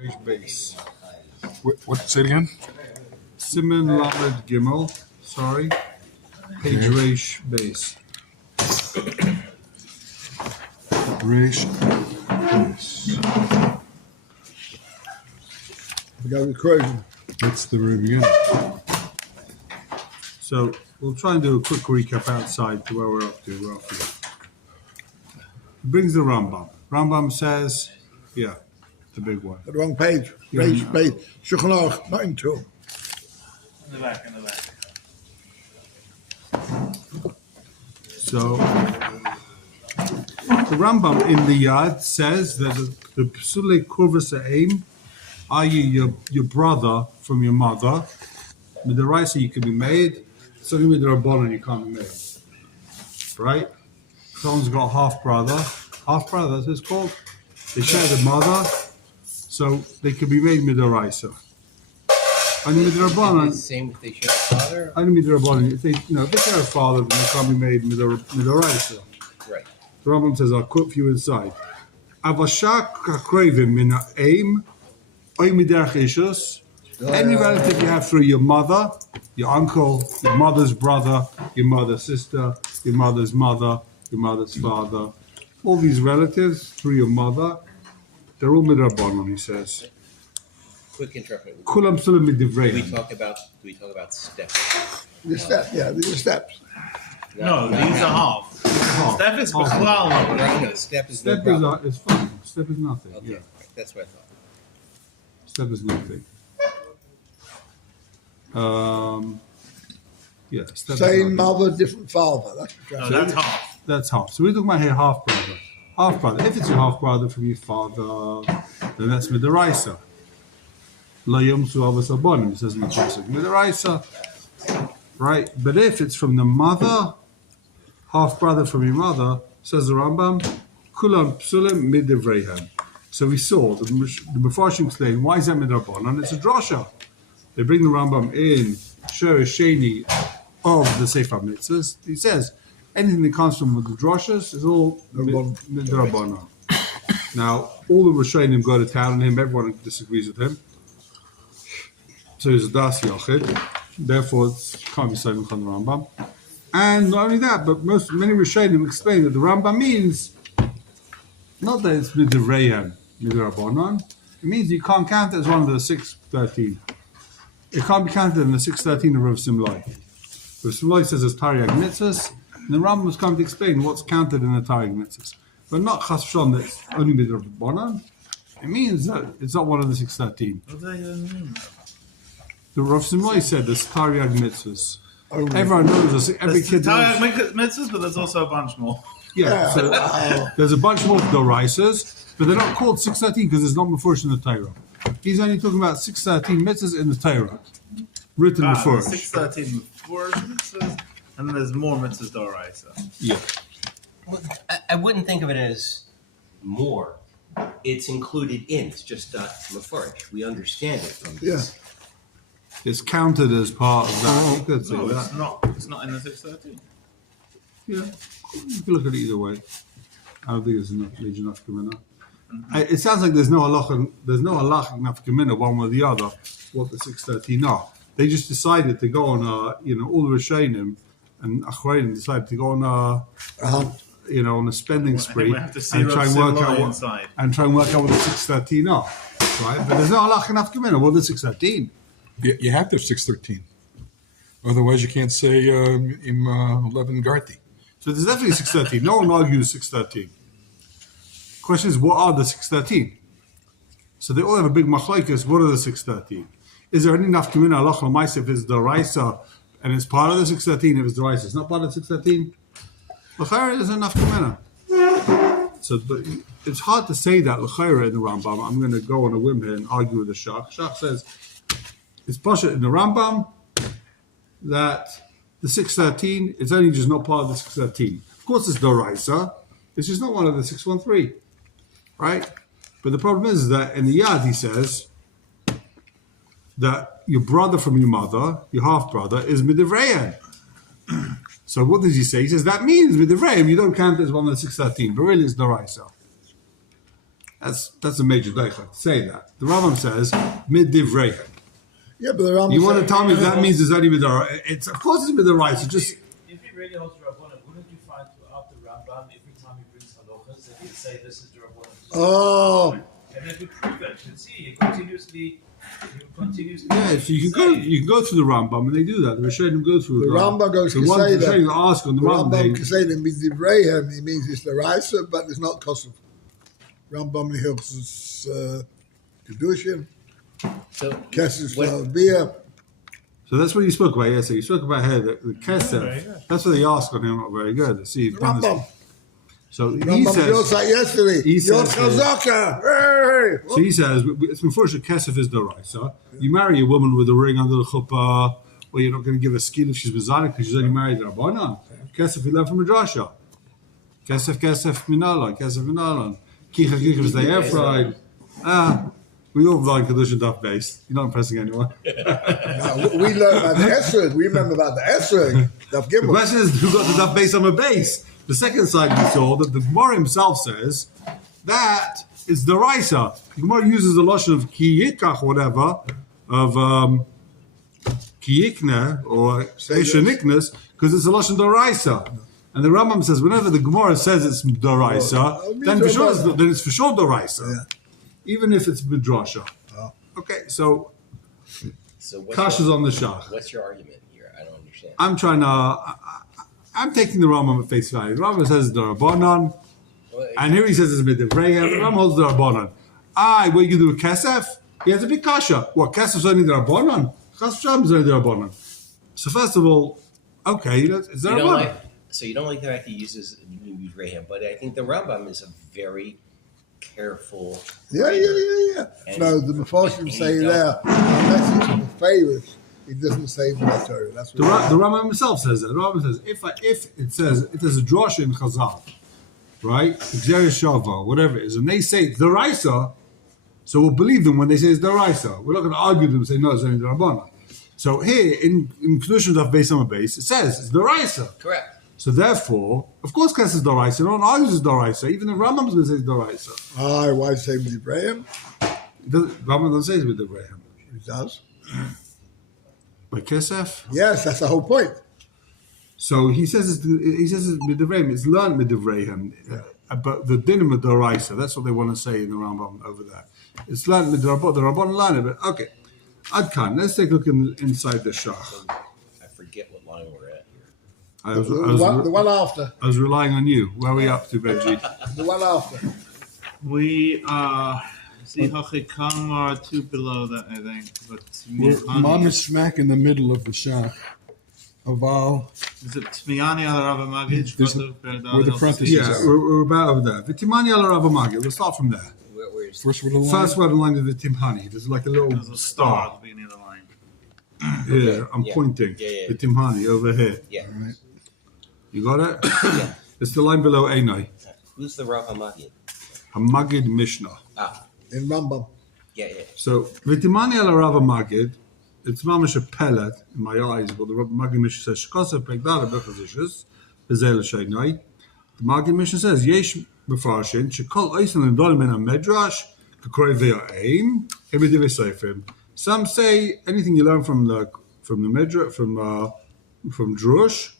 Reish base. What? Say it again. Siman Lamed Gimel. Sorry. Page Reish base. Reish base. We got the equation. That's the very beginning. So we'll try and do a quick recap outside to where we're up to roughly. He brings the Rambam. Rambam says, the big one. The wrong page. Yeah, Page, no. page. Shulchan Aruch, 92. In the back. So the Rambam in the Yad says that the Psule Kurvas Ha'im, i.e. your brother from your mother, with the Raisa you can be made, so with the Rabbanan you can't be made. Right? Someone's got half brother, that's what it's called. They share the mother, so they can be made with the Raisa. And with the Rabbanan, Same if they share a father? I don't mean the Rabbanan. If they share a father, then they can't be made with the Raisa. Right. The Rambam says, I'll quote for you inside. Avashak hakrevim min ha'eim oy miderech ishus. Any relative you have through your mother, your uncle, your mother's brother, your mother's sister, your mother's mother, your mother's father, all these relatives through your mother, they're all midrabanan, he says. Quick interruption. Kulam sulam Do we midivrei. talk about steps? The step, these are steps. No, these are half. Step is B'chlal. No, step is no Step problem. is fine. Step is nothing. Okay, Yeah. that's what I thought. Step is nothing. Step is Same nothing. mother, different father. That's what No, you're that's saying. half. That's half. So we're talking about here half brother. Half brother. If it's your half brother from your father, then that's midaraisa. Lo yomsu avos abonim, it says in the pasuk. Midaraisa, right? But if it's from the mother, half brother from your mother, says the Rambam, kulam psulim midivreihem. So we saw the Mefarshim explain why is that midrabanan? It's a drasha. They bring the Rambam in Shur Sheni of the Sefer Mitzvahs. He says anything that comes from the drashas is all midrabanan. Now all the Rishonim go to town on him. Everyone disagrees with him. So he's a das yachid. Therefore, it can't be saying on the Rambam. And not only that, but many Rishonim explain that the Rambam means not that it's midrabanan, midrabanan. It means you can't count it as one of the 613. It can't be counted in the 613 of Rav Simlai. Rav Simlai says it's Tariag Mitzvahs, and the Rambam was coming to explain what's counted in the Tariag Mitzvahs. But not Chas V'Shalom that it's only midrabanan. It means that it's not one of the 613. What do they mean? The Rav Simlai said there's Tariag Mitzvahs. Only. Everyone knows this. Every There's kid knows. mitzvahs, but there's also a bunch more. Yeah, so there's a bunch more Doraisas, but they're not called 613 because there's not Mefurish in the Torah. He's only talking about 613 mitzvahs in the Torah, written before. 613 before mitzvahs, and then there's more mitzvahs d'oraisa. Yeah. Well, I wouldn't think of it as more. It's included in. It's just not mafarish. We understand it from this. It's counted as part of that. You could say No, that. it's not. It's not in the 613. Yeah, you can look at it either way. I don't think there's enough major nafkamina. It sounds like there's no halacha nafkamina one way or the other. What the 613 are? They just decided to go on all the Rishonim and Achreinim decided to go on on a spending spree We have to see and try and Rav work Simlai out inside. what the 613 are. Right, but there's no halacha nafkamina. What the 613? You have to have 613. Otherwise, you can't say 11 Garthi. So there's definitely 613. No one argues 613. Question is, what are the 613? So they all have a big machlokes. What are the 613? Is there any nafkamina halacha l'maisa if it's the raisa and it's part of the 613? If it's the raisa, it's not part of the 613. L'chayra is a nafkamina. So it's hard to say that l'chayra in the Rambam. I'm going to go on a whim here and argue with the Shach. Shach says it's pasha in the Rambam that the 613 is only just not part of the 613. Of course, it's Doraisa. It's just not one of the 613, right? But the problem is that in the Yad he says that your brother from your mother, your half brother, is midivreim. So what does he say? He says that means midivreim you don't count it as one of the 613, but really it's Doraisa. That's a major daicha to say that. The Rambam says midivreihem. Yeah, but the Rambam You want to said- tell me that means it's only midar? It's of course it's midaraisa. It's just If he really holds the Rabbanan, wouldn't you find throughout the Rambam, every time he brings halachas, that he'd say this is the Rabbanan? Oh, And that would prove it. You see, he continuously. yeah. So you can go through the Rambam, and they do that. The Rishonim go through the Rambam goes the one Keseda. Rishonim ask on the The Rambam. Rambam They, Keseda Midivreihem, he means it's the Raisa, but it's not Kosovo. Rambam Hilch's Kedushin, So Kesses what- Beer. so that's what you spoke about yesterday. You spoke about here the kesef. That's what they ask on him. Not very good. See, you've done this. Rambam. So he Rambam says. like yesterday. he You're says, Chazaka. Hey! So he says, it's before kesef is deraisa. You marry a woman with a ring under the chuppah, well, you're not going to give a skin if she's mazanik because she's only married a rabbanan. Kesef we learn from a drasha. Kesef minalan, kesef minalan. Kicha is the air fried. We all like Kedusha Duff base. You're not impressing anyone. Now, we learned about the Esrog. We remember about the Esrog. Daf The Gimel. question is, who got the Duff base on a base? The second side we saw that the Gemara himself says that it's the Raisa. The Gemara uses the lotion of Kiyikach, whatever, of Kiyikne or Eshanikness, because it's a lotion of Raisa. And the Rambam says whenever the Gemara says it's Doraisa, then it's for sure Doraisa. Yeah. Even if it's Midrasha. Okay, so So what's Kasha's on the Shach. What's your argument here? I don't understand. I'm trying to. I'm taking the Rambam at face value. The Rambam says the Rabbanon, Well, and here he says it's Midivrei. The Rambam holds the Rabbanon. What you do with Kesef? He has a big kasha. What, Kesef's only the Rabbanon? Chas v'shalom is only the Rabbanon. So first of all, okay, it's the you don't Rabbanon. like, so you don't like the fact he uses Raham, but I think the Rambam is a very careful. Yeah. And- No, the Mephoshim and say he there, unless it's the favorites, it doesn't say the Torah. That's The what Rambam himself says that. The Rambam says if there's a drasha in Chazal, right, Xeria Shava, whatever it is, and they say it's the Raisa, so we'll believe them when they say it's the Raisa. We're not going to argue them and say no, it's only the Rabbanan. So here in Kedushin of Beis Hamah Beis, it says it's the Raisa. Correct. So therefore, of course, Kes is Doraisa. No one argues it's Doraisa. Even the Rambam is going to say it's Doraisa. why say Ibrahim? Rambam doesn't say it's with Abraham. He does. By Kesef. Yes, that's the whole point. So he says it's with Abraham. It's learned with Abraham. But the din of Doraisa, that's what they want to say in the Rambam over there. It's learned with the Rabban learned it. But okay, Adkan. Let's take a look inside the Shach. I forget what line we're at here. The one after. I was relying on you. Where are we up to, Benji? The one after. We see Hachikamar two below that, I think. But Mom is smack in the middle of the shach. Aval. is it Tmiani al Rav Magid? There's where the front is. Yeah, we're about over there. Vitimani al Rav Magid. We'll start from there. Where's First word of the line. First word in line is Vitimhani. There's like a little There's a star at the beginning of the line. Yeah, I'm Yeah. pointing. Yeah. Vitimani over here. Yeah. You got it? Yeah. It's the line below Einai. Who's the Rav Hamagid? Hamagid Mishnah. In Rambam. Yeah. So Vitimani al Rav Magid. It's mamish a pellet in my eyes, but the Rav Magid Mishnah says Shkosa Pegdala Bechazishus Bezel Sheinai. The Magid Mishnah says Yesh Mefarshin Shekol Eisen and Dolim in a Medrash Kakorei Ve'er Aim Ebedive Seifim. Some say anything you learn from the Medrash from Drush,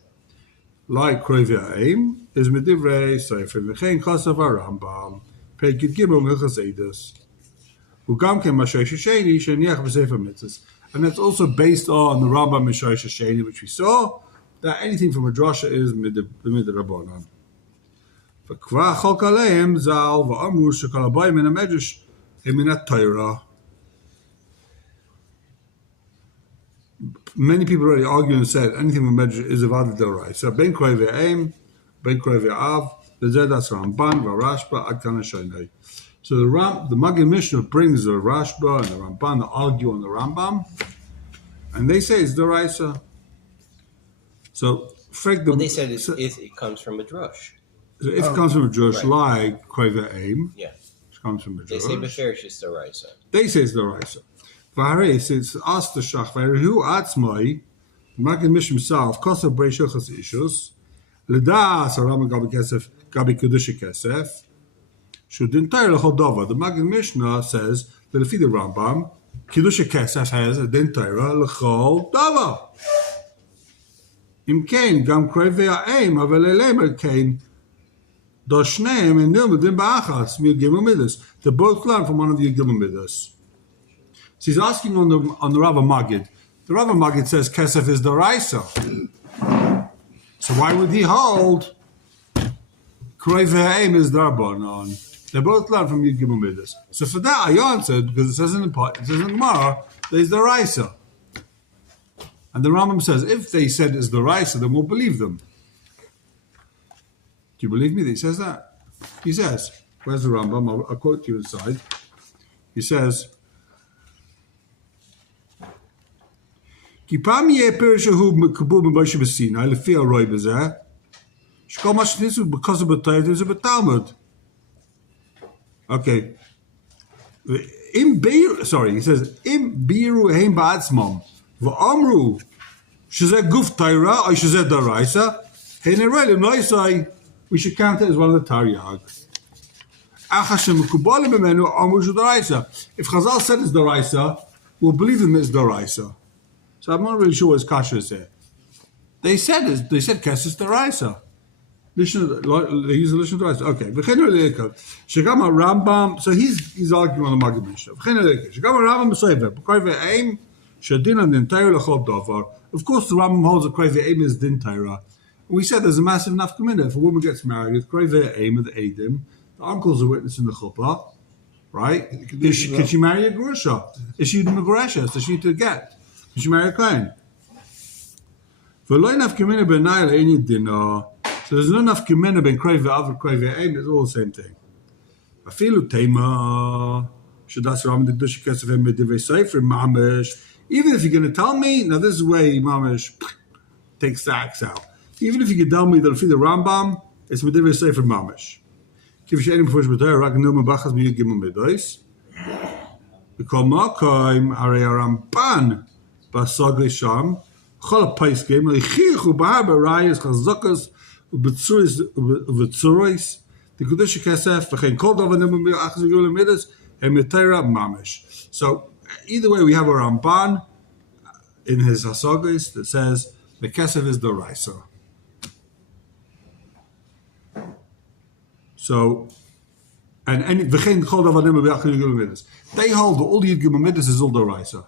like Kroivia Aim, is Medivrei Seifim. V'chein Chasav Rambam Pegid Gimel Milchas Ugam Ken Mashosh Sheni Sheniach V'Sefer Mitzvahs. And that's also based on the Rambam Mashosh Sheni, which we saw that anything from a drasha is mid Rabbanan. V'kva Chok Aleim Zal V'Amur Shekol Abayim Min HaMedrash Eminat Torah. Many people already argued and said anything from Medrash is a Vada Dorai. So Ben Kroivia Aim, Ben Kroivia Av, Bezedas Ramban, Varashba, Adkan Shainai. So the Magid Mishnah brings the Rashba and the Ramban to argue on the Rambam, and they say it's Doraisa. So, Well, they said it comes from a drush. So if it comes from a Drush Right. like Kroivia Aim, Yeah. which comes from a They say Drush, Beferish is the Raisa. they say it's Doraisa. Vaharis, it's asked the Shach, Vaharu Atzmai, Magid Mishnah himself, Kosa Breishachas Ishus, Ledas Arama Gabi Kesef, Gabi Kudushi Kesef, Shudin Torah l'chol davar. The Maggid Mishnah says that if the Rambam, Kiddush Kesef has a din Torah l'chol davar. Im kain gam krevei ha'eim aval elemer kain doshneim and nilmedim ba'achas mi gimel midas. They both learn from one of the gimel midas. So he's asking on the Rav Maggid. The Rav Maggid says Kesef is the Raisa. So why would he hold krevei ha'eim is the Rabbanon? They both learn from Yud Gimel Midas. So for that I answered because it says in the Gemara there's the Raisa. And the Rambam says, if they said it's the Raisa, then we'll believe them. Do you believe me that he says that? He says, where's the Rambam? I'll quote to you inside. He says, Ki pam yeh perishahu mekabul b'Moshe b'Sinai lefi haroi b'zeh shkol ma shnisu because of b'Torah is a b'Talmud. Okay. He says, Im biru heim ba'atzmam v'amru shezeh guf Torah or shezeh daraisa hein erelim noisai, we should count it as one of the Taryag. Achashem mekubalim b'menu amru shedaraisa. If Chazal said it's daraisa, we'll believe them it's daraisa. So I'm not really sure what his kasha is here. They said Kesef daraisa. They use the lishon daraisa. Okay. Shagam Rambam. So he's arguing on the Maggid Mishnah. Shagam Rambam b'Seiver b'krevei ha'eim shadin and din Torah l'chol davar. Of course, the Rambam holds that krevei ha'eim is din Torah. We said there's a massive nafkamina. If a woman gets married with krevei ha'eim of the Eidim, the uncle's a witness in the chuppah, right? Can she marry a grusha? Is she the meguresha? Does she need to get? Can she marry a kohen? So there's no nafkamina ben krevei av and krevei ha'eim. It's all the same thing. Afilu tema shadas Rambam Kiddush Kesef hem b'divrei sefer mamish. Even if you're going to tell me, now this is where mamish takes the axe out. Even if you can tell me that if the Rambam, it's b'divrei sefer mamish. Kif she'enim b'fush b'Torah rak nilma b'achas b'yud gimel midos. B'kol makom arei Ramban b'asagei sham chol ha'paiskim leichichu b'har b'rayos chazakas u'b'tzuros the Kiddush Kesef v'chein kol davar nilma b'achas b'yud midos hem b'Torah mamish. So either way, we have a Ramban in his Hasagos that says the Kesef is the Raisa. So, and v'chein kol davar nilma b'achas b'yud midos. They hold that all the Yud Gimel Midos is all the Raisa.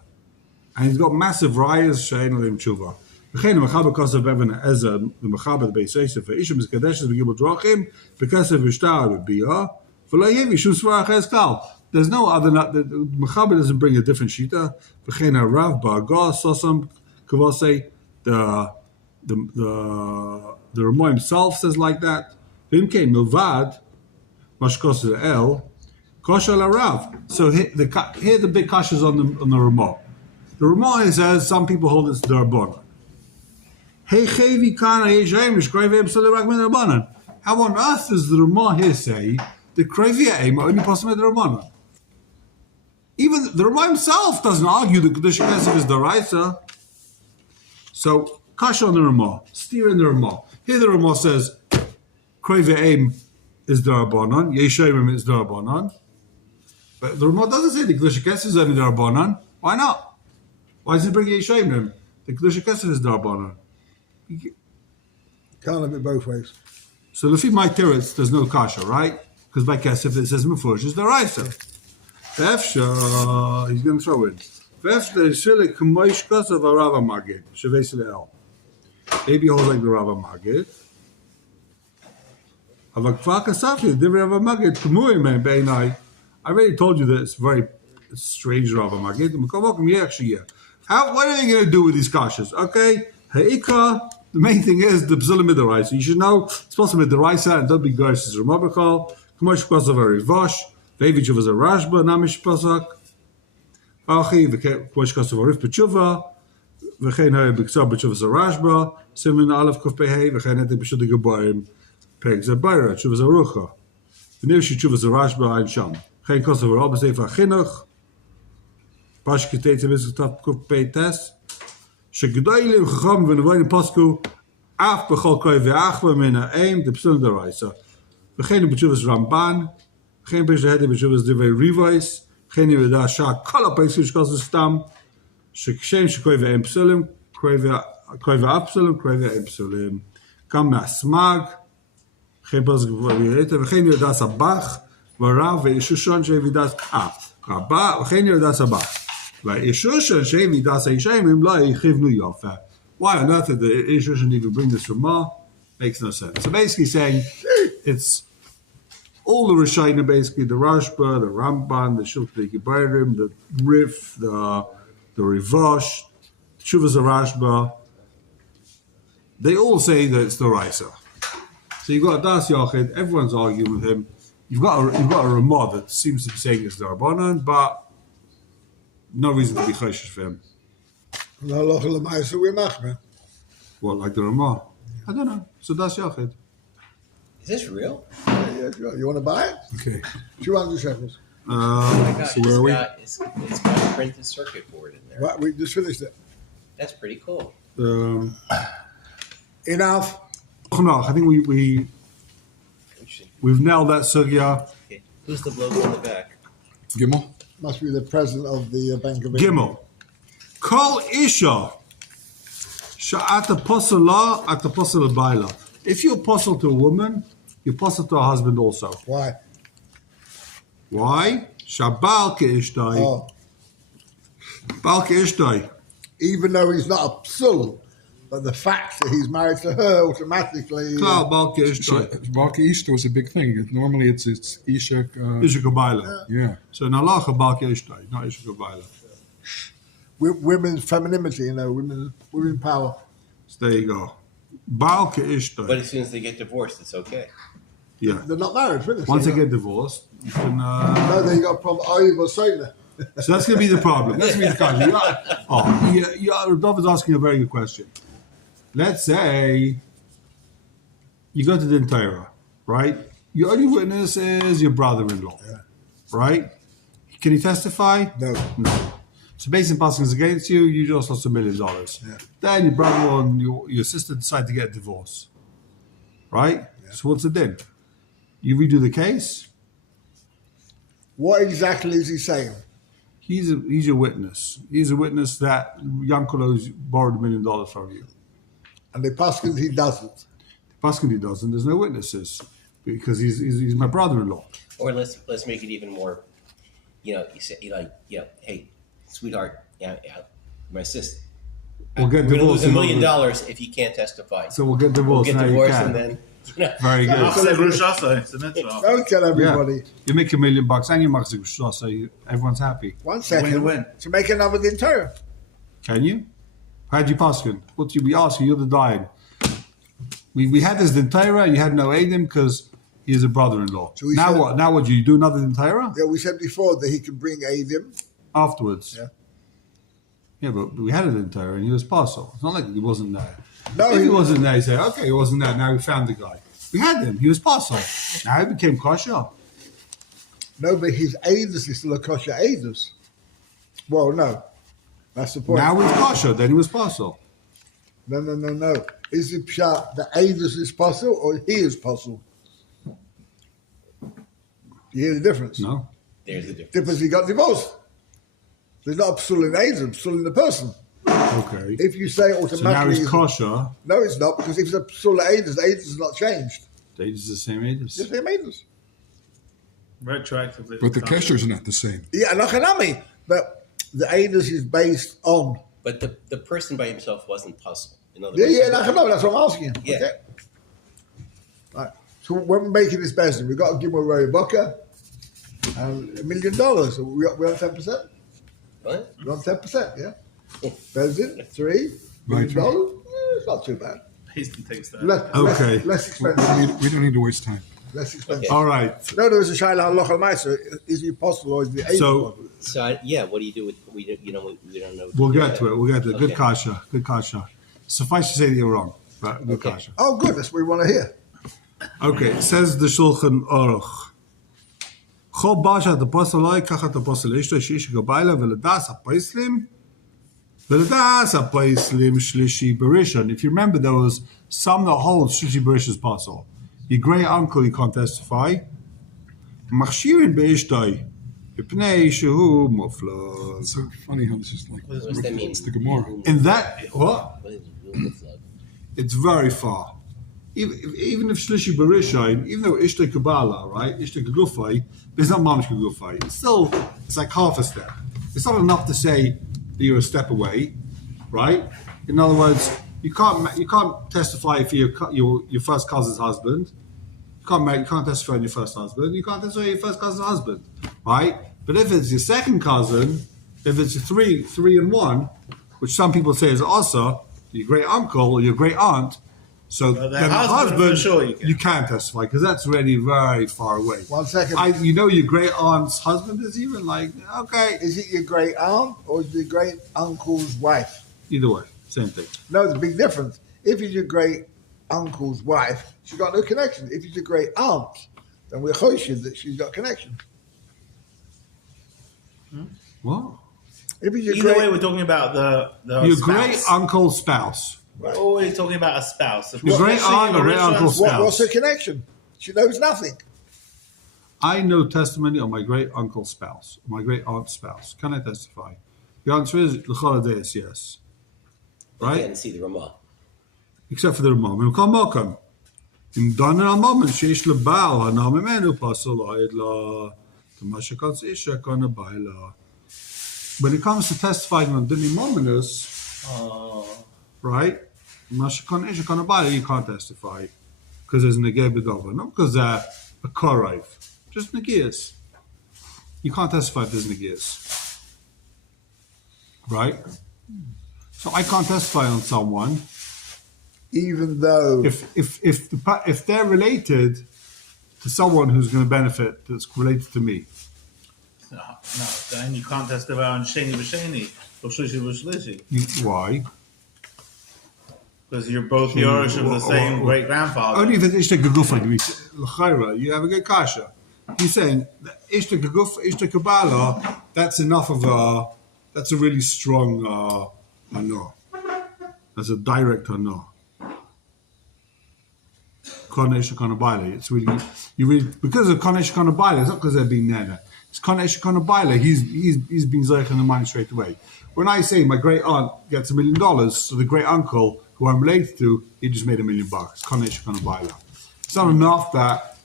And he's got massive rayas she'ein olim tshuva. V'chein mechaber kasav Even Ezer the mechaber the Beis Yosef v'ishim miskadeshes v'gimel drachim v'kasef v'shtar v'biyah v'lo yevi shum svarach eskal. There's no other. The mechaber doesn't bring a different shita. V'chein harav ba'agah sosam kavosei the Ramah himself says like that. V'imkein milvad mashkos el kosher larav. So here the big kashas on the Ramah. The Ramah says some people hold it's the Rabbanon. Hey chevi kana yeshaim shkrevei b'salei rak min Rabbanon. How on earth does the Ramah here say the krevei ha'eim are only possible with the Rabbanon? Even the Ramah himself doesn't argue the Kiddush Kesef is the Raisa. So kasha on the Ramah, steer in the Ramah. Here the Ramah says krevei ha'eim is the Rabbanon, yeshaim is the Rabbanon. But the Ramah doesn't say the Kiddush Kesef is only the Rabbanon. Why not? Why does he bring Yeshayim? The Kiddush Kesef is Darbanan. Can't have it both ways. So Lefi my teretz, there's no kasha, right? Because by Kesef it says Mefush is the Raisa. V'efsha, he's going to throw in. V'efsha yisrael k'moish kasav ha'Rav Maggid shavei Yisrael. Maybe he holds like the Rav Maggid. Avak kfar kasafti the Rav Maggid k'muim be'inai. I already told you that it's very strange Rav Maggid. What are they going to do with these kashas? Okay, ha'ikra, the main thing is the psulim midaraisa. You should know it's supposed to be midaraisa and don't be gersh as Ramabachal. K'mosh k'pasav ha'rivash, ve'evichuv as a rashba, namish pasak. Achi, k'mosh k'pasav ha'rif b'tshuva, v'chein ha'b'ksav b'tshuva as a rashba, simin alef kuf pehei, v'chein ha'te b'shud ha'gabayim, peg zabayra, tshuva as a rucha. V'nev shitshuva as a rashba, ein sham. V'chein k'pasav ha'rabba seif ha'chinuch, Pashkitei Tzivizuk Tav Kuf Pei Tes Shegdoilim Chacham V'nevoyin Pasku Af B'chol Kroi V'achva Min Ha'eim the Psulim D'Oraisa V'chein B'tshuvas Ramban Geen Bishahedi Bishuvas Divrei Rivais, geen Yevida Shah, Kala Pesach Shkos Stam, Shekshem Shekoive Em Psulim, Koive Apsulim, Koive Em Psulim. Kam Masmag, geen Pesach Vayeta, geen Yevida Sabach, Varav, Ve'ishushon Shevidas Rabba, geen Yevida Sabach. Ve'ishushon Shevidas Eishem, Im Lai Chivnu Yofa. Why on earth did the Ishushan even bring this from Ma? Makes no sense. So basically saying it's all the Rishonim, basically the Rashba, the Ramban, the Shulchan Kibayrim, the Rif, the Rivosh, Shuvas Rashba. They all say that it's the Raisa. So you've got Das Yachid, everyone's arguing with him. You've got a Ramah that seems to be saying it's the Rabbanan, but no reason to be chayshish for him. No, loch le ma'aser we machmer. What, like the Ramah? I don't know. So Das Yachid. Is this real? Yeah, sure. You want to buy it? Okay. 200 shekels. Oh my God, So where are we? it's got a printed circuit board in there. Right, we just finished it. That's pretty cool. Enough. No, I think we've nailed that sugya. Okay. Who's the bloke in the back? Gimel? Must be the president of the Bank of England. Gimel. Kol isha sha'at apostle la at apostle baila. If you apostle to a woman, you apostle to a husband also. Why? Why? Shabal ke'ishtay. Oh, Bal ke'ishtay. even though he's not a psul, but the fact that he's married to her automatically. Klal bal ke'ishtay. Balki Ishta was a big thing. Normally it's Isha. Isha kabaila. Yeah. So in halacha bal ke'ishtay, not isha kabaila. Women's femininity, women power. So there you go. Bal ke'ishtay. But as soon as they get divorced, it's okay. Yeah. They're not married, really. Once they get divorced, you can. No, then you got a problem. Oh, you must say that. So that's going to be the problem. That's going to be the question. David's asking a very good question. Let's say you go to the Torah, right? Your only witness is your brother-in-law, right? Can he testify? No. No. So based on passing is against you, you just lost $1 million. Yeah. Then your brother-in-law and your sister decide to get a divorce, right? Yeah. So what's it then? You redo the case? What exactly is he saying? He's your witness. He's a witness that Yankolos borrowed $1 million from you. And the paskin he doesn't. Paskin he doesn't. There's no witnesses because he's my brother-in-law. Or let's make it even more. You say hey, sweetheart, my sister. We'll get We're going to divorced. lose $1 million if you can't testify. So we'll get We'll divorced. get Now divorced you can. and then. Very good. After Rushasa, it's a mitzvah. Don't tell everybody. You make $1 million and you make so everyone's happy. 1 second. Win-win. To make another din Torah. Can you? How'd you paskin? What you be asking? You're the dying. We had this din Torah. You had no Adam because he's a brother-in-law. So we now said- what? Now what? You do another din Torah Yeah, we said before that he can bring Adim. afterwards. Yeah. Yeah, but we had it in Torah and he was parcel. It's not like he wasn't there. No, If he wasn't there, you say, okay, he wasn't there. Now we found the guy. We had him. He was parcel. Now he became kosher. No, but his Adus is still a kosher Adus. Well, no. That's the point. Now he's kosher. Then he was parcel. No. Is it pshat the Adus is possible or he is possible? You hear the difference? No. There's the difference. Difference, he got divorced. There's not a psul in Adam, psul in the person. Okay. If you say So now automatically, he's kosher. no, it's not, because if it's a psul Adus, Adus is not changed. They use the same ages. Just say Adus. Retroactively. But the kesher's not the same. Yeah, nachanami. But the Adus is based on. But the person by himself wasn't puzzled. In other Yeah, words, nachanami. That's what I'm asking. Yeah. Okay. Right. So when we're making this business, we've got to give away a bucker and $1 million. So we're on 10%. What? We're on 10%, yeah? Bezin, $3 Right. million. It's not too bad. Hasty takes that. Okay. Less expensive. We don't need to waste time. Less expensive. Okay. All right. No, there was a shayla halacha l'maisa. Is it possible or is it So- possible? So what do you do with we don't know. We'll get to it. We'll get to it. Good Okay. kasha. Good kasha. Suffice to say that you're wrong, but good Okay. kasha. Oh, good. That's what we want to hear. Okay. It says the Shulchan Aruch. Chol basha the apostle loy kachat apostle ishto shish gabayla v'ledas hapaislim shlishi berishon. If you remember, there was some that hold shlishi berishon is possible. Your great uncle you can't testify, מכשירים באשתוי, מפני שהוא מופלג. It's so funny how this is like, What does that mean? it's the Gemara. And that, what? What is muflag? It's very far. Even if Shlishi Barishain, even though Ishtai Kabbalah, right? Ishtai Kagufay, it's not Mamish Kagufay. It's like half a step. It's not enough to say that you're a step away, right? In other words, you can't testify for your first cousin's husband. You can't testify on your first husband. You can't testify on your first cousin's husband, right? But if it's your second cousin, if it's your three and one, which some people say is also your great uncle or your great aunt, so Well, then the husband, for sure you can testify because that's already very far away. 1 second. Your great aunt's husband is even like, okay, Is it your great aunt or is it your great uncle's wife? either way, same thing. No, there's a big difference. If it's your great uncle's wife, she's got no connection. If it's your great aunt, then we're choshid that she's got connection. What? If it's your Either way, great, we're talking about the Your spouse. great uncle's spouse. We're always talking about a spouse. Your great aunt or great uncle's spouse. what's her connection? She knows nothing. I know testimony on my great uncle's spouse, my great aunt's spouse. Can I testify? The answer is l'choladeis, yes. I Right? can't see the Ramah. Except for the Ramah. In kol makom. In daner al moment sheish lebal hana mimenu pasol ha'ed la t'ma shekatz isha kana ba'ila. When it comes to testifying on dini mominus, right? Mashakon isha kana ba'ila, you can't testify because there's negei bedova, not because they're a korov, just negias. You can't testify if there's negias, right? So I can't testify on someone Even though if they're related to someone who's going to benefit that's related to me. No, then you can't testify on Sheni B'Sheni or Shlishi B'Shlishi Why? because you're both the Irish of the same great grandfather. Only if it's Ishta Gagufa, you have a good kasha. He's saying that Ishta Gagufa, Ishta Kabbalah, that's enough of that's a really strong hana. That's a direct hana. Konesh Konabaila. It's really because of Konesh Konabaila. It's not because they're being nana. It's Konesh Konabaila. He's been zayich in the mind straight away. When I say my great aunt gets $1 million, so the great uncle who I'm related to, he just made $1 million. Konesh Konabaila. It's not enough that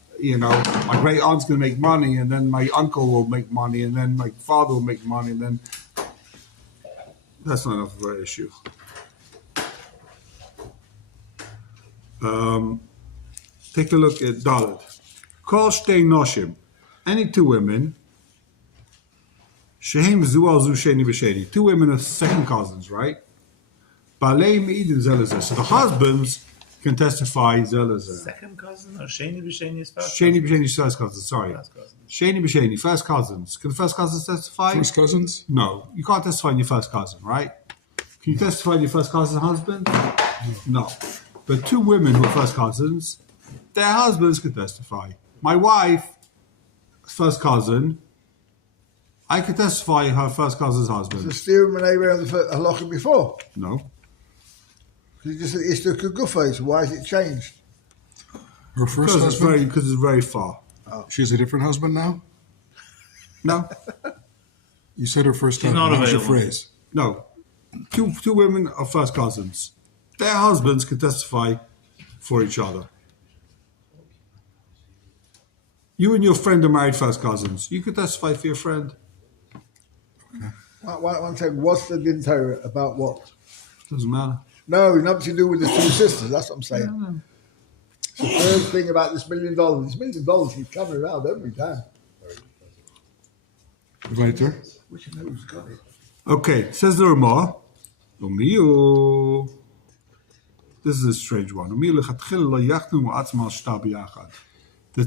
my great aunt's going to make money, and then my uncle will make money, and then my father will make money, and then that's not enough of an issue. Take a look at Dalit. Kol shtei noshim. Any two women. Shehem zu al zu sheni b'sheni. Two women are second cousins, right? Balei me'idim zelazeh. So the husbands can testify zelazeh. Second cousin or Sheni B'Sheni is first? Sheni b'sheni, first cousins. Sorry. First cousin. Sheni b'sheni, first cousins. Can the first cousins testify? First cousins? No, you can't testify on your first cousin, right? Can you testify on your first cousin's husband? No. But two women who are first cousins, their husbands could testify. My wife, first cousin, I could testify her first cousin's the husband. steering maneuver on the halacha before. No. You just said it's the kugufa, so why is it changed? Her first husband? Because it's very far. She has a different husband now? No. You said her first She's husband. not What was your available. phrase? No. Two women are first cousins. Their husbands can testify for each other. You and your friend are married first cousins. You could testify for your friend. One second, what's the din Torah about what? Doesn't matter. No, nothing to do with the two sisters. That's what I'm saying. It's the first thing about this $1 million. This $1 million keeps coming around every time. Weiter. Which you know who's got it? Okay, says the Ramah. Umiyu. This is a strange one. Umiyu lechatchil lo yachnu atzma shta biyachad. The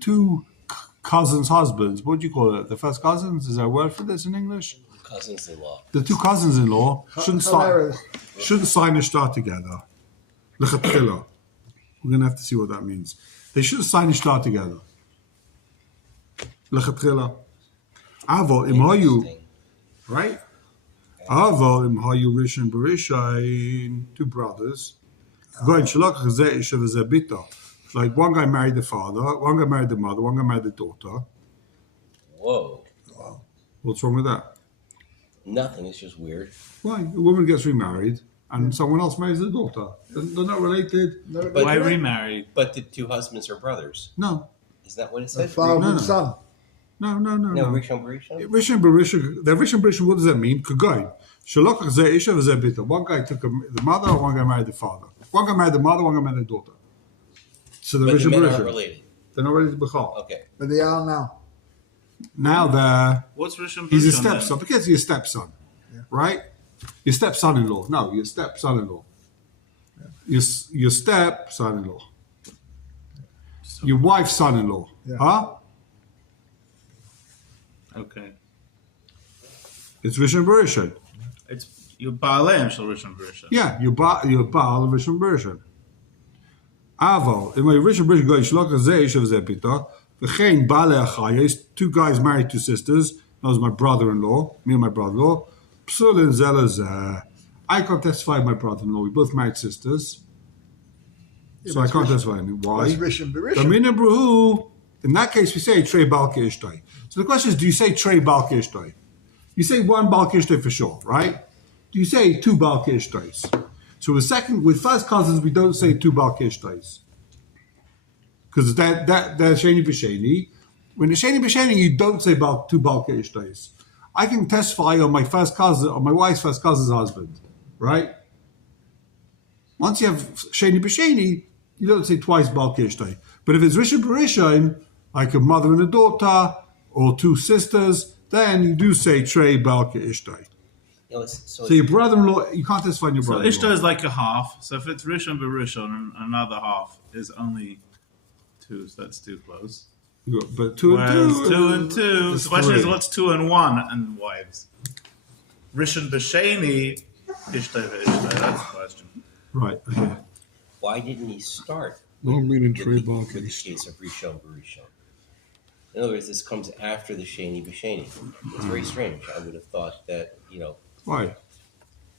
two cousins' husbands. What do you call it? The first cousins. Is there a word for this in English? Cousins-in-law. The two cousins-in-law shouldn't Hilarious. sign a shtar together. Lechatchila. We're gonna have to see what that means. They shouldn't sign a shtar together. Lechatchila. Avo im hayu. Interesting. Right? Avo im hayu Rishon Barishain, two brothers. Goin shalach zeh isha v'zeh bita. Like one guy married the father, one guy married the mother, one guy married the daughter. Whoa. What's wrong with that? Nothing. It's just weird. Why? A woman gets remarried and someone else marries the daughter. They're not related. No, But- Why remarried? But the two husbands are brothers. No. Is that what it the says? father No, and no. son. No. No, Rishon Barisha? Rishon Barisha, the Rishon Barisha, what does that mean? Kagoy. Shalokach zeh isha v'zeh bita. One guy took the mother, one guy married the father. One guy married the mother, one guy married the daughter. So the But the Rishon men aren't Barisha, related. they're not related to Bechal. Okay. But they are now. Now they're, What's Rishon he's a Baruch then? stepson. Because your stepson, right? Your stepson-in-law. No, your stepson-in-law. Your step-son-in-law. Your wife's son-in-law. Yeah. Huh? Okay. It's Rishon Barisha. It's your Baalem shall Rishon Baruch. Yeah, your Baal of Rishon Barisha. Aval, in my Rishon Barisha goy shlokach zeh isha v'zeh bita. V'chein baalei achayos, two guys married two sisters. That was my brother-in-law, me and my brother-in-law. Psulin zeh lezeh. I can't testify my brother-in-law. We both married sisters. So I that's can't Rishon- testify. Why? That's Rishon Barisha. Damina Bruhu, in that case, we say Trey Balke Ishtoi. So the question is, do you say Trey Balke Ishtoi? You say one Balke Ishtoi for sure, right? Do you say two Balke Ishtois? So with first cousins, we don't say two Balke Ishtois. Because that's Sheni B'Sheni. When it's Sheni B'Sheni, you don't say two Balke Ishtois. I can testify on my first cousin, on my wife's first cousin's husband, right? Once you have Sheni B'Sheni, you don't say twice Balke Ishtoi. But if it's Rishon Barisha, like a mother and a daughter, or two sisters, then you do say Trey Balke Ishtoi. You know, So your brother-in-law, you can't testify on your So brother-in-law. Ishta is like a half. So if it's Rishon Baruch and another half is only two, so that's too close. But two Whereas and two. two and two. is The question is, three. what's two and one and wives? Rishon B'Sheni, Ishta v'Ishta. That's the question. Right. Okay. why didn't he start Long meaning with Trey the Balke. case of Rishon Barishon? In other words, this comes after the Sheni B'Sheni. It's very strange. I would have thought that, Why?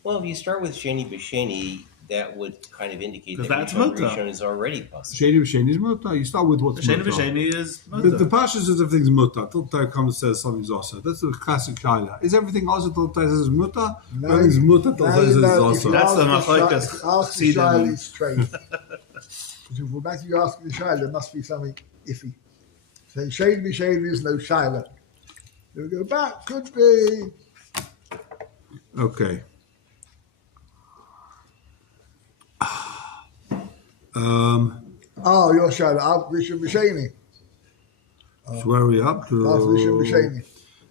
well, if you start with Sheni B'Sheni, that would kind of indicate that 'Cause that's Rishon mutter. Barishon is already possible. Sheni B'Sheni is mutter. You start with what's B'Sheni mutter. B'Sheni is The Pasha says everything's mutter. Tiltai comes and says something's also. That's the classic shaila. Is everything also Tiltai says mutter? No, Everything's mutter. Now Tiltai you says know, if also. you That's the ask machlokes ask the Siddim. child straight. Because if we're back to you asking the child, there must be something iffy. Saying shade be shade is no shiloh. We go back, could be. Okay. Oh, your shiloh. I'll Rishon B'Sheni. So where are we up to? I'll Rishon B'Sheni.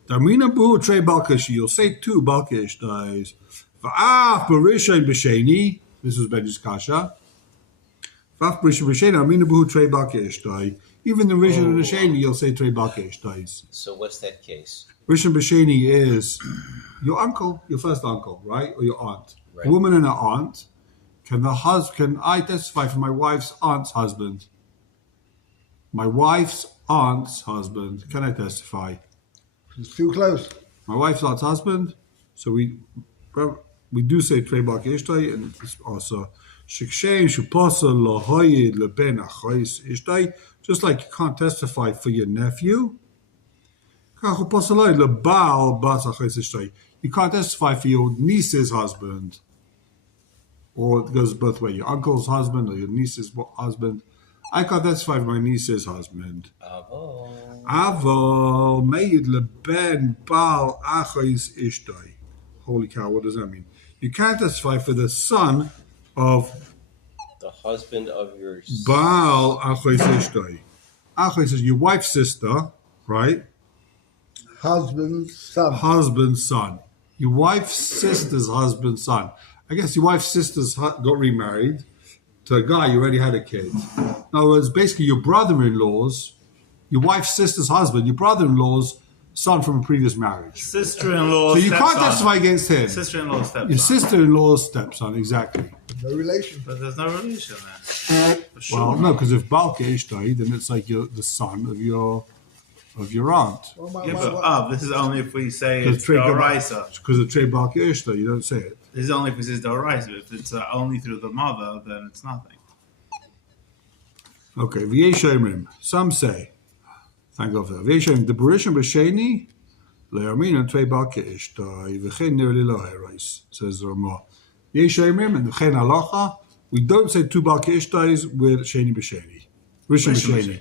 Darmina bu trei balkashi. You'll say two balkish days. Va'af b'rishon b'sheni. This was Benji's kasha. Va'af b'rishon b'sheni. Darmina bu trei balkish days. Even the rishon and the sheni, you'll say trei balkish days. So what's that case? Rishon b'sheni is your uncle, your first uncle, right, or your aunt. Right. A woman and an aunt. Can I testify for my wife's aunt's husband? My wife's aunt's husband. Can I testify? It's too close. My wife's aunt's husband. So we do say trei balke ishtai, and it's also shikshem shupasa lahoyed leben achayis ishtai. Just like you can't testify for your nephew, you can't testify for your niece's husband. Or it goes both ways. Your uncle's husband or your niece's husband. I can't testify for my niece's husband. Oh. Aval meyid leben bal achayis ishtai. Holy cow! What does that mean? You can't testify for the son of The husband of your Baal achayis ishtai. Achayis is your wife's sister, right? Husband's son. Husband's son. Your wife's sister's husband's son. I guess your wife's sister's got remarried to a guy you already had a kid. In other words, basically your brother-in-law's, your wife's sister's husband, your brother-in-law's son from a previous marriage. Sister-in-law. So you can't stepson. testify against him. Sister-in-law stepson. Your sister-in-law's stepson, exactly. No relation. But there's no relation there. For sure. Well, no, because if Balke Ishtai, then it's like the son of your aunt. Well, Yeah, but this is only if we say Because it's Doraisa. Because of Trey Balke Ishtai, you don't say it. This is only if it says Doraisa. If it's only through the mother, then it's nothing. Okay, v'yeshemrim. Some say, thank God for that. V'yeshemrim, the Barishim B'Sheni, le'armina tvei balke ishtai, v'chein nir li lo herais, says the Ramah. V'yeshemrim, and v'chein halacha, we don't say two balke ishtais with Sheni B'Sheni. Rishon B'Sheni.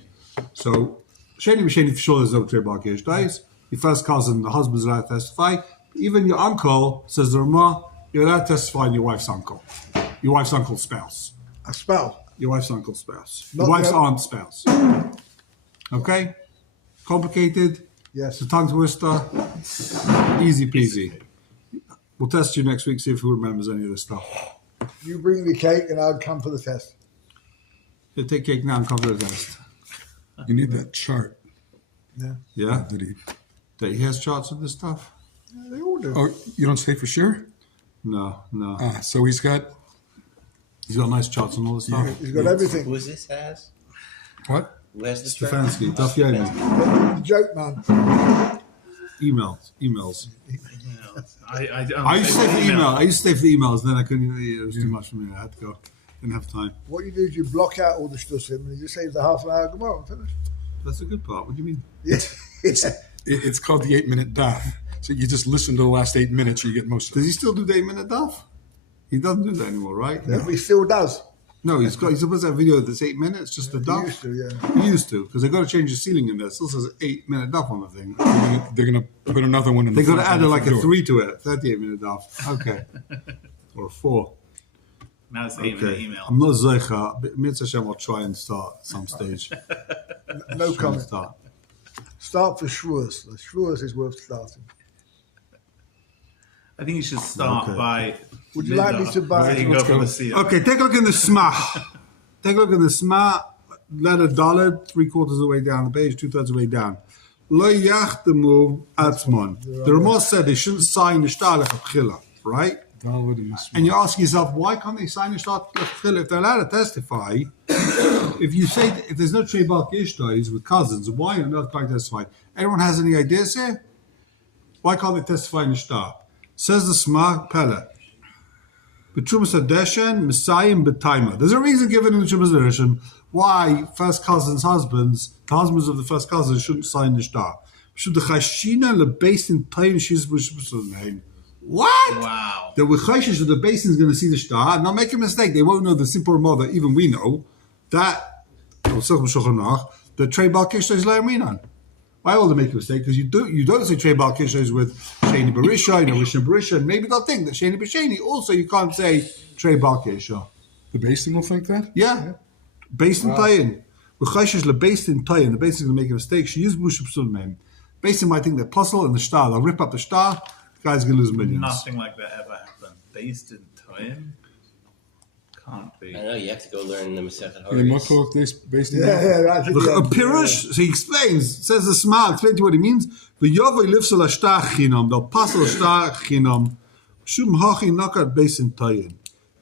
So, Sheni B'Sheni, for sure there's no tvei balke ishtais. Your first cousin, the husband's allowed to testify. Even your uncle, says the Ramah, you're allowed to testify on your wife's uncle. Your wife's uncle's spouse. A spell. Your wife's uncle's spouse. Not Your wife's the- aunt's spouse. Okay? Complicated. Yes. It's a tongue twister. Easy peasy. We'll test you next week, see if who remembers any of this stuff. You bring the cake and I'll come for the test. You take cake now and come to the test. You need that chart. Yeah? Did he? That he has charts of this stuff? Yeah, they all do. Oh, you don't say for sure? No. So he's got He's got nice charts on all this stuff. He's got everything. Who is this has? what? Who has the chart? Stefanski, Duff Yomi. The joke man. Emails. I I used to stay for email. I used to stay for the emails, then I couldn't, it was too much for me. I had to go. Didn't have time. What you do is you block out all the shtussim and you just say the half an hour Gemara and finish. That's the good part. What do you mean? Yeah. It's called the 8-minute daf. So you just listen to the last 8 minutes, you get most of Does it. he still do the 8-minute duff? He doesn't do that anymore, right? Yeah, but he still does. No, he's supposed to have a video that's 8 minutes, just the He duff. used to, yeah. He used to, because they got to change the ceiling in there. It still says 8-minute duff on the thing. They're going to put another one in They the got to front add of like the a door. 3 to it. 38-minute duff. Okay. Or a 4. Now it's the 8-minute Okay. email. I'm not Zeicha, but Mitzvah Hashem, I'll try and start at some stage. No Try and comment. start. Start for Shavuos. The Shavuos is worth starting. I think you should start Okay. by. Would you like me to buy- So you can go Let's for go. the seal. Okay, take a look in the Smach. Take a look in the Smach. Letter Daled, 3/4 of the way down the page, 2/3 of the way down. Lo yachtemu atzmon. The Ramah said they shouldn't sign the shtar lechatchila, right? Dalit and the And you ask yourself, why can't they sign the shtar lechatchila if they're allowed to testify? If you say if there's no trei balke ishtais with cousins, why on earth can't they testify? Anyone has any ideas here? Why can't they testify in the shtar? Says the Smach Pella. B'trumas hadeshen Messiah b'taima. There's a reason given in the Trumas hadeshen why first cousins' husbands, the husbands of the first cousins, shouldn't sign the shtar. Should the chashina lebesin tayin she's b'shusnaim. What? Wow. The Wechayshis of the basin is going to see the shtar. Now make a mistake. They won't know the simple mother. Even we know that the trei balke ishtais is la'aminan. Why will they make a mistake? Because you don't say trei balke ishtais with Sheni Barisha and Rishon Barisha. Maybe they'll think that Sheni B'Sheni. Also, you can't say trei balke ishtais. The basting will think that? Yeah. Based in Tayin. Wechayshis lebased in Tayin. The basin is going to make a mistake. She used Bush name. Basin might think they're puzzle and the shtar. They'll rip up the shtar. The guy's going to lose millions. Nothing like that ever happened. Based in time? Can't be. I know you have to go learn the Masechet The Horus. Makok, basting Yeah, yeah, right. A pirush, so he explains, says the Smart, explain to you what he means. V'yavoi lifsel hashtar chinam, they'll pass hashtar chinam, shum hachi nakat basin tayin.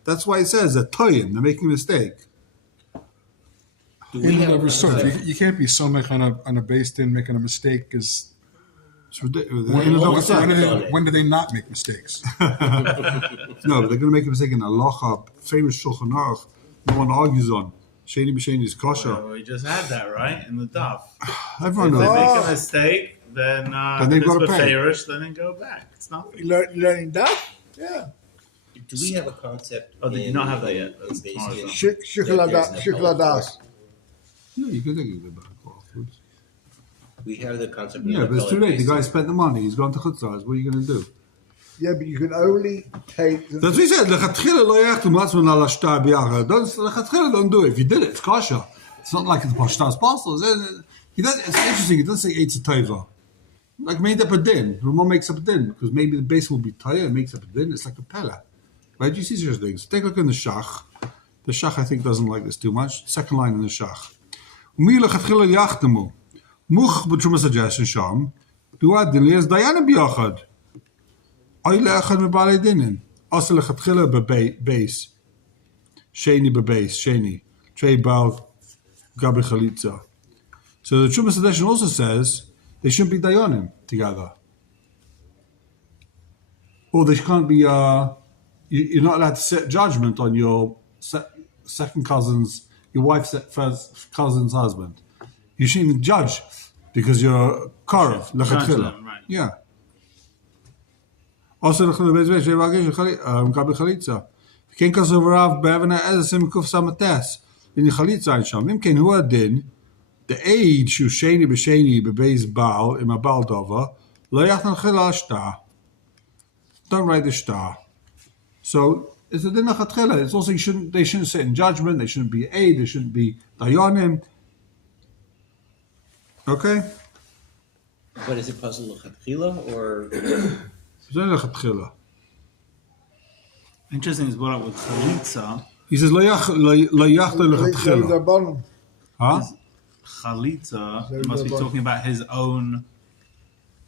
That's why it says that tayin, they're making a mistake. Do In we and have of a itself, concept? you can't be so much on a based-in making a mistake because It's ridiculous. when do they not make mistakes? No, but they're going to make a mistake in halacha, famous Shulchan Aruch, no one argues on. Sheni b'sheni is kosher. Well, we just had that, right? In the duff. Everyone If they knows. make a mistake, then they've it's gotta pay. Beferish, then it go back. It's nothing. You learning that? Yeah. Do we have a concept? Oh, did you in- not have that yet? in That's based tomorrow, in- though. Shukaladas. No, you can take it back afterwards. We have the concept. Yeah, of but it's too late. The based guy in- spent the money. He's gone to Chutzars. What are you going to do? Yeah, but you can only take the That's what he said. Lechatchila lo yachtu matzman al hashtar b'yachad. Lechatchila don't do it. If you did it, it's kosher. It's not like it's hashtar's parcel. It's interesting. He doesn't say eitz tova. Like made up a din. Ramon makes up a din because maybe the base will be taya and makes up a din. It's like a pella. Right? You see such things. Take a look in the shach. The shach I think doesn't like this too much. Second line in the shach. Umi lechatchila yachtemu. Much b'trumas suggestion sham. Du adin lias dayana b'yachad. Oy le'achad me'balei dinin. Asa lechatchila bebeis. Sheni bebeis. Sheni. Trei bal gabri chalitza. So the Trumas edition also says they shouldn't be dayanim together. Or they can't be, you're not allowed to set judgment on your second cousin's your wife's first cousin's husband. You shouldn't even judge because you're Karev, Judge lechatchila. them, right. Yeah. Also, מקבל חליצה. כן כזו ורב באבן העז מקוף סמטס. in חליצה אין שם. אם כן, הוא הדין, the age שהוא שני בשני בבייס בעל, עם הבעל דובר, לא יחנן חילה שתה. Don't write the star. So, it's a din lechatchila. It's also, they shouldn't sit in judgment, they shouldn't be aid, they shouldn't be dayanim. Okay? But is it possible lechatchila or זה lechatchila. Interesting is brought up with chalitza. He says, לא יחתה Those lechatchila. are bottom. Huh? Chalitza Very must be good. talking about his own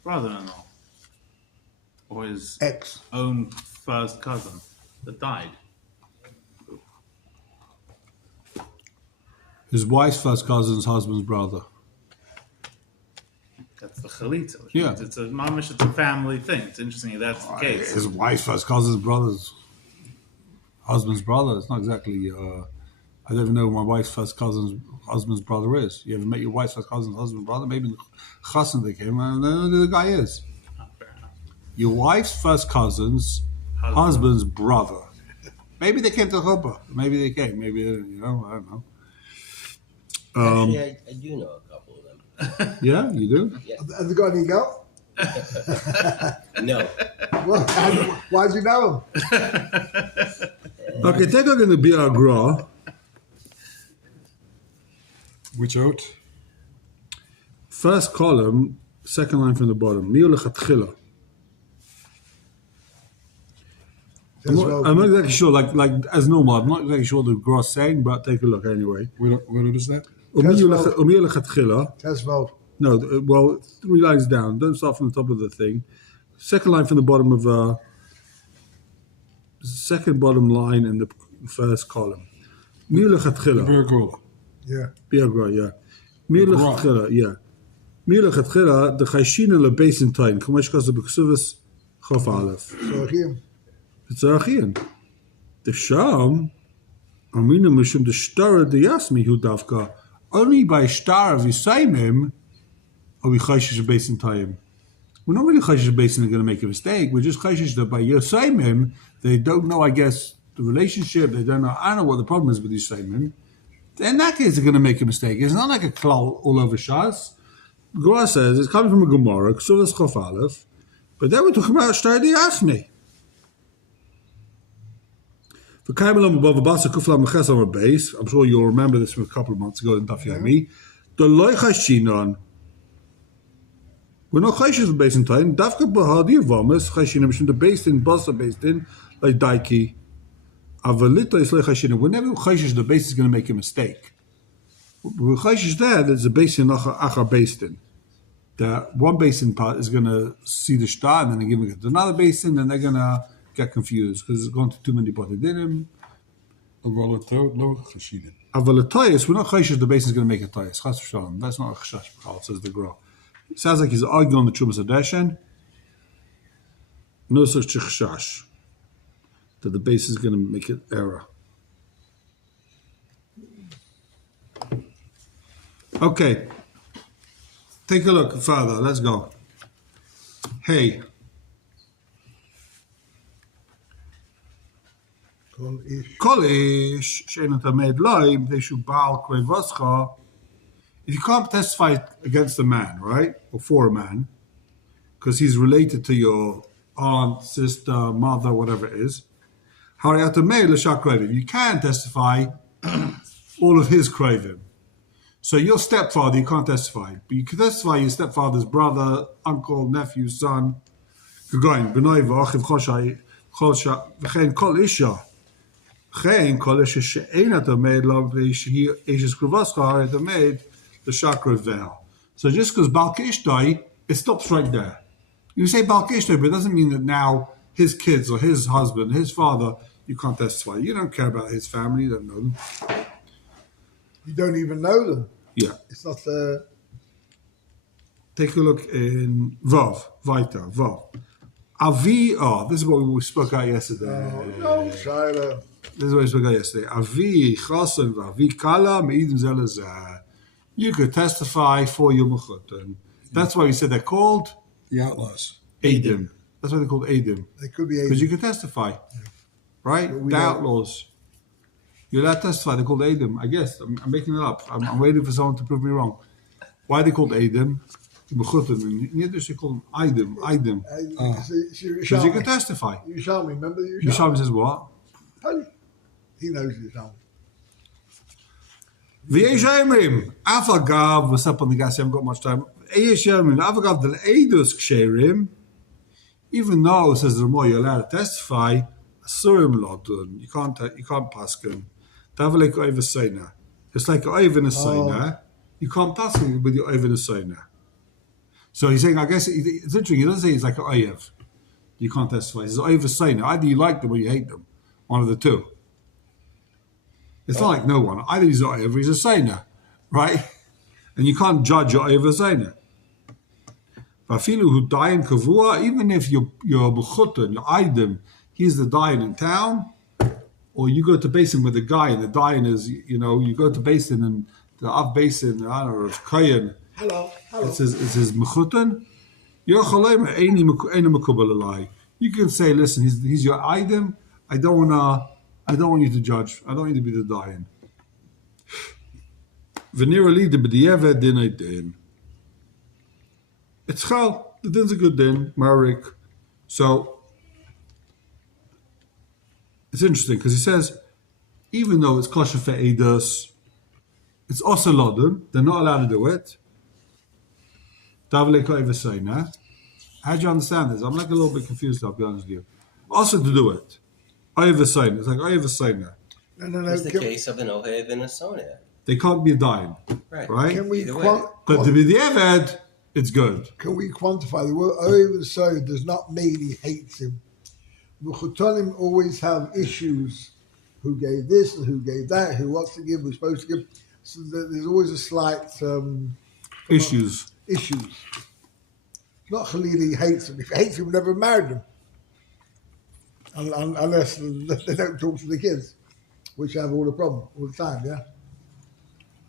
brother-in-law or his X. own first cousin that died. His wife's first cousin's husband's brother. That's the chalitza. Which Yeah. means it's a mamish. It's a family thing. It's interesting if that's the case. His wife's first cousin's brother's husband's brother. It's not exactly. I don't even know who my wife's first cousin's husband's brother is. You ever met your wife's first cousin's husband's brother? Maybe in the chassan they came, and I don't know who the guy is. Oh, fair enough. Your wife's first cousin's husband's brother. Maybe they came to Chuppah. Maybe they came. Maybe they didn't. I don't know. actually I do know a couple of them. Yeah, you do. Has he got any girl? No. Well, why'd you know him? Okay, take a look in the Biagra. Which out? First column, second line from the bottom. Miu lechatchila. I'm not exactly sure, like as normal, I'm not exactly sure what the gross saying, but take a look anyway. What is that? Umiu lechatchila. Tesmo. No, well, 3 lines down. Don't start from the top of the thing. Second line from the bottom of second bottom line in the first column. Miu lechatchila. Bergola. Yeah. Biagra, yeah. Miu lechatchila, yeah. Miu lechatchila, the chayshina lebesin tain. Kumash kaza b'ksuvas chof aleph. So him. It's Achian. The Sham, Amina Mishum, the star of the Yasmi, who Davka, only by star of Yisaimim are we Chayshish based in time. We're not really Chayshish based in going to make a mistake. We're just Chayshish that by Yisaimim, they don't know, I guess, the relationship, they don't know, I don't know what the problem is with Yisaimim. In that case, they're going to make a mistake. It's not like a klal all over Shas. Gemara says it's coming from a Gemara, Ksuvas Chof Aleph, but then we're talking about star of the Yasmi. I'm sure you'll remember this from a couple of months ago in Daf Yomi. The loy chashinon. We're not chashish based in time. Dafka bahadi vamas chashinon from the based in basa based in like daiki. Avalita is loy chashinon. Whenever chashish the base is going to make a mistake. With chashish there's a base in achar based in. The one basin part is going to see the star and then they're giving it to another basin and they're going to get confused because it's going to too many botadinim. Avalatayis, we're not chayshish the basin is going to make a tayis. Chas v'shalom. That's not a chashash b'chal, says the Gra. It sounds like he's arguing on the Trumas Adeshen. No such chashash that the base is going to make an error. Okay. Take a look further. Let's go. Hey. Kolish, she'enot hamed loy, they should baal krevoscha. If you can't testify against a man, right, or for a man, because he's related to your aunt, sister, mother, whatever it is, you can testify all of his craving. So your stepfather, you can't testify, but you can testify your stepfather's brother, uncle, nephew, son. V'chein kol isha. Geen kolische she'ena tamed lo she is kruvascha tamed the chakra veil. So just because Balkish died, it stops right there. You say Balkish died, but it doesn't mean that now his kids or his husband, his father, you can't testify. You don't care about his family, you don't know them. You don't even know them. Yeah. It's not Take a look in Vav, Vav. Avi, this is what we spoke about yesterday. no, Shiloh. This is what we got yesterday. Avi chasen v'avi kala me'idim zeh lezeh. You could testify for your mechutan. That's why we said they're called The outlaws. Adim. That's why they're called Adim. They could be Because you Asian. can testify. Right? But we The don't. outlaws. You're allowed to testify. They're called Adim. I guess. I'm making it up. I'm waiting for someone to prove me wrong. Why are they called Adim? Mechutan. In Yiddish, they call them Idim. Idim. Because you can testify. You show me, remember the Yisham says what? He knows you show me. V'yesh yomrim, afagav, what's up on the gas, I haven't got much time. V'yesh yomrim, afagav del edus ksherim, even though, says the Ramah, you're allowed to testify, asurim lodun, you can't paskin. Tavalek oiv seina. It's like oiv in a seina. You can't paskin with your oiv in a seina. So he's saying, I guess, it's interesting, he doesn't say it's like an oiv. You can't testify. It's oiv seina. Either you like them or you hate them. One of the two. It's not like no one. Either he's not over, he's a sainer, right? And you can't judge your over sainer. Even if you're b'chutan, you're idim, he's the dayan in town, or you go to basin with a guy, and the dayan is, you go to basin and the av basin, I don't know, of kayan. Hello. It says mechutan. You're chalema eini mekubal alai. You can say, listen, he's your idim. I don't want you to judge. I don't want you to be the dayan. Venerally, the b'diavad din I din. It's chal. The din's a good din, marik. So it's interesting because he says, even though it's kosher for edus, it's also lodun. They're not allowed to do it. Davle ko'ev seina. How do you understand this? I'm like a little bit confused. I'll be honest with you. Also to do it. Oiv seina. It's like oiv seina. No. It's the case of an ohev and a sonah. They can't be dying, right? Can we Either way. But to be the eved, it's good. Can we quantify the word over so does not mean he hates him. The Chutonim always have issues. Who gave this and who gave that? Who wants to give? Who's supposed to give? So there's always a slight Issues. issues. It's not Khalili hates him. If he hates him, he never married him. Unless they don't talk to the kids, which have all the problem all the time. Yeah.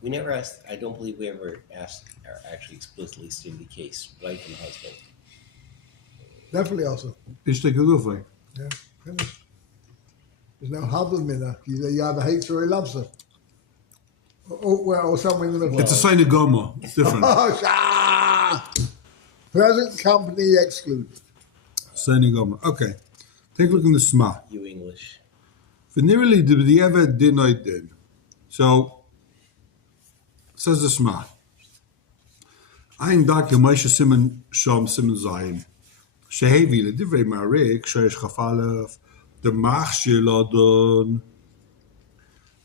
We never asked, I don't believe we ever asked or actually explicitly stated the case, wife and husband. Definitely also. Is take a good thing. Yeah. Finished. There's no husband in there. You either hates her or he loves her. Or somewhere in the middle. It's a sign of Goma. It's different. Present company excluded. Sign of Goma. Okay. Take a look in the Sma. You English. Venerally, the eved din I din. So, says the Sma. Ein dak Moshe Simon Sham Simon Zayin. Shehevi le divrei marik sheish chafalev the machshiladon.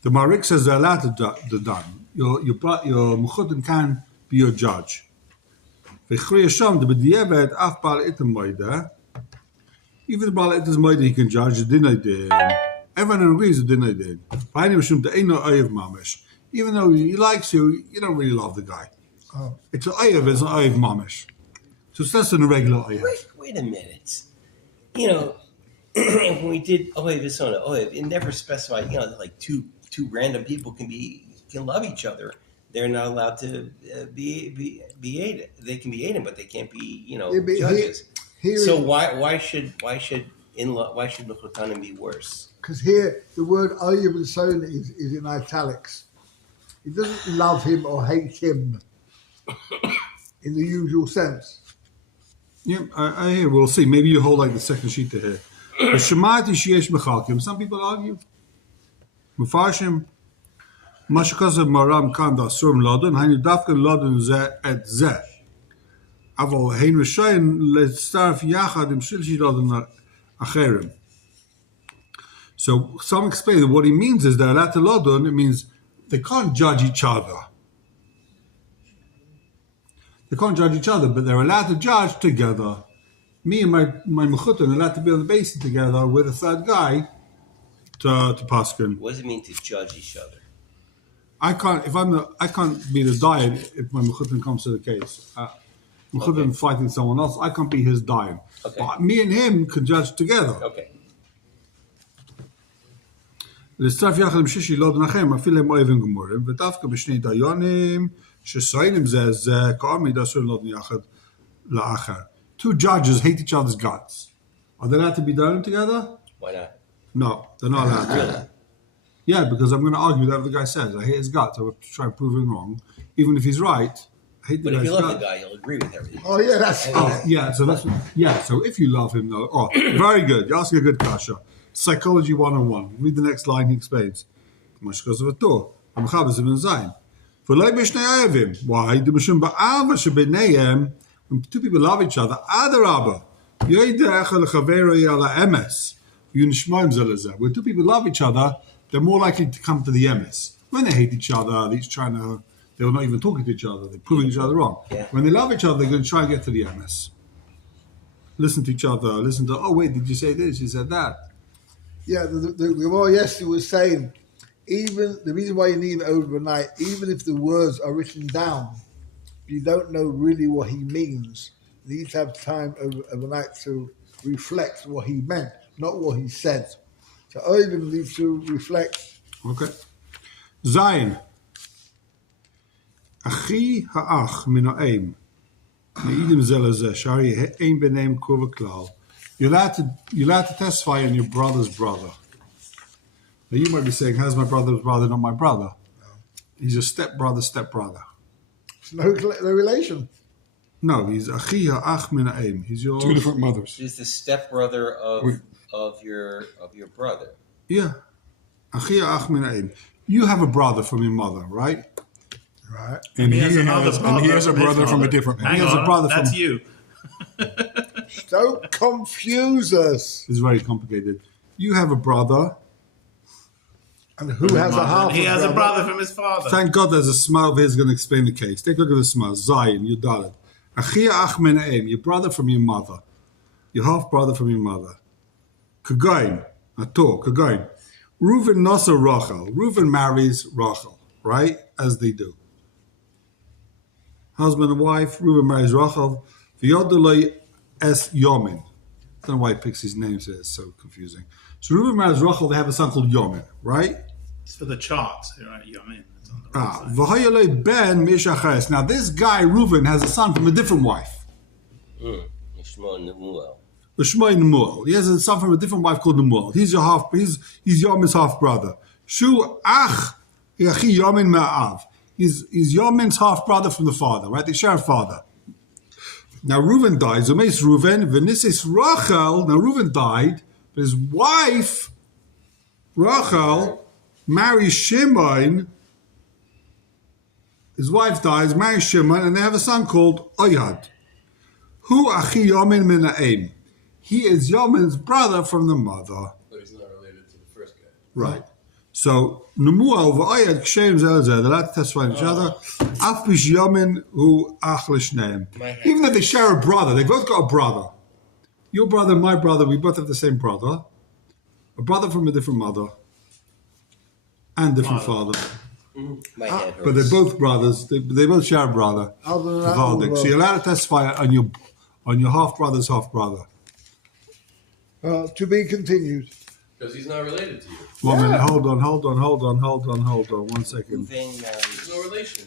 The marik says they're allowed to the done. Your mechutin can be your judge. V'chrei Sham the b'diavad af bal item moida. Even the bal item moida he can judge the dinay din. Everyone agrees the dinay din. V'ayim shum the eino oyev mamish. Even though he likes you, you don't really love the guy. Oh. It's an oyev, it's an oyev mamish. So it's less than a regular oyev. Wait a minute. When we did ohev and ohev, it never specified, like two random people can love each other. They're not allowed to be aided. They can be aided, but they can't be, judges. So why should mechutanim be worse? Because here the word Oyev and Son is in italics. He doesn't love him or hate him in the usual sense. Yeah, I hear. We'll see. Maybe you hold like the second sheet to here. Some people argue. Mufashim. Mashakaza maram kanda surim lodon. Hainu dafka lodon ze et ze. Aval hein rishayin le'starf yachad im shilshi lodon acherim. So some explain that what he means is that allowed to lodon. It means they can't judge each other. They can't judge each other, but they're allowed to judge together. Me and my mechutin are allowed to be on the basin together with a third guy to paskin. What does it mean to judge each other? I can't be the dayan if my mechutin comes to the case. Mechutin fighting someone else, I can't be his dayan. Okay. But me and him can judge together. Okay. להצטרף יחד עם שישי לא בנחם, אפילו הם אוהבים גמורים, ודווקא בשני דיונים, שסיינים זה כעמיד אסור לא יחד לאחר. Two judges hate each other's guts. Are they allowed to be done together? Why not? No, they're not allowed to. Really? Yeah, because I'm going to argue whatever the guy says. I hate his guts. I will try and prove him wrong. Even if he's right, I hate the But if guy's you love guts. the guy, you'll agree with everything. Oh yeah, that's Oh, yeah, so that's so if you love him though, oh, very good. You're asking a good kasha. Psychology 101. Read the next line, he explains. Why? When two people love each other, when two people love each other, they're more likely to come to the emes. When they hate each other, they're not even talking to each other, they're proving each other wrong. Yeah. When they love each other, they're going to try and get to the emes. Listen to each other, listen to, oh wait, did you say this? You said that. yeah. The Gemara yesterday was saying, even the reason why you need it overnight, even if the words are written down, you don't know really what he means. You need to have time overnight to reflect what he meant, not what he said. So Oivim needs to reflect. Okay. Zayin. Achi ha'ach min ha'em. Me'idim zelazeh. Shari ein beneim kurva klal. You're allowed to testify on your brother's brother. Now you might be saying, how's my brother's brother not my brother? No. He's your stepbrother. It's no relation. No, he's achi ha'ach min ha'em. He's your... Two different mothers. He's the stepbrother of your brother. Yeah. Achi ha'ach min ha'em. You have a brother from your mother, right? Right. And he has another has a brother from a different Hang mother. has a on, brother that's from- you. Don't confuse us. It's very complicated. You have a brother. And who has a half? He has a brother from his father. Thank God there's a smile over here who's going to explain the case. Take a look at the smile. Zayin, you dalet. Achia ach min ha'em, your brother from your mother. Your half-brother from your mother. Kagain, ator, kagain. Reuven nasa Rachel. Reuven marries Rachel, right? As they do. Husband and wife, Reuven marries Rachel. V'yodulei es Yomin. I don't know why he picks his names here. It's so confusing. So Reuven marries Rachel. They have a son called Yomin, right? It's for the charts. Right, you know what I mean? It's on the right side. V'hayolei ben mishaches. Now this guy Reuven has a son from a different wife. Yishmael Nemuel. Shmoi Nemuel. He has a son from a different wife called Nemuel. He's your half. He's Yomin's half brother. Shu ach yachi Yomin ma'av. He's Yomin's half brother from the father, right? They share a father. Now Reuven dies. Zumeis Reuven v'nisis Rachel. Now Reuven died, but his wife Rachel marries Shimon. His wife dies, marries Shimon, and they have a son called Oyad. Hu achi Yomin min ha'em. He is Yomin's brother from the mother. But he's not related to the first guy. Right. So Nemuel v'Oyad kshem zelzeh. They're allowed to testify on each other. Af bish Yomin hu ach l'shneim. Even though they share a brother, they both got a brother. Your brother and my brother, we both have the same brother. A brother from a different mother. And different father. My head hurts. But they're both brothers. They both share a brother. Other than that, Valdik. well, So you're allowed to testify on your half brother's half brother. to be continued. Because he's not related to you. 1 minute. Hold on. 1 second. Reuven There's no relation.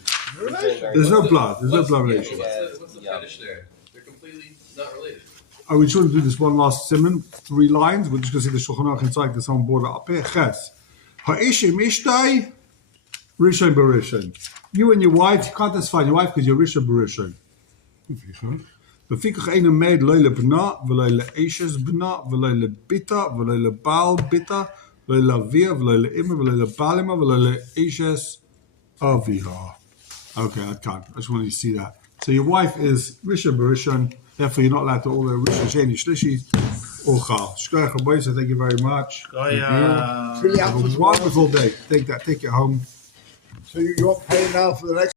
There's no blood. There's no blood relation. What's the Yeah. fetish there? They're completely not related. Are we trying to do this one last simon? 3 lines. We're just going to see the Shulchan Aruch inside this on border up here. Ches. Ha'ishim ishtai rishon b'rishon. You and your wife, you can't testify on your wife because you're rishon b'rishon. V'fikach ein meid lo lebna, v'lo le'eshes bna, v'lo lebita, v'lo lebal bita, v'lo le'avia, v'lo le'imah, v'lo le'balima, v'lo le'eshes aviha. Okay, I can't. I just wanted you to see that. So your wife is rishon b'rishon. Therefore, you're not allowed to order rishon sheni shlishi or chal. Shkoyach habayis. Thank you very much. It's really Have out for a tomorrow. wonderful day. Take it home. So you want pay now for the next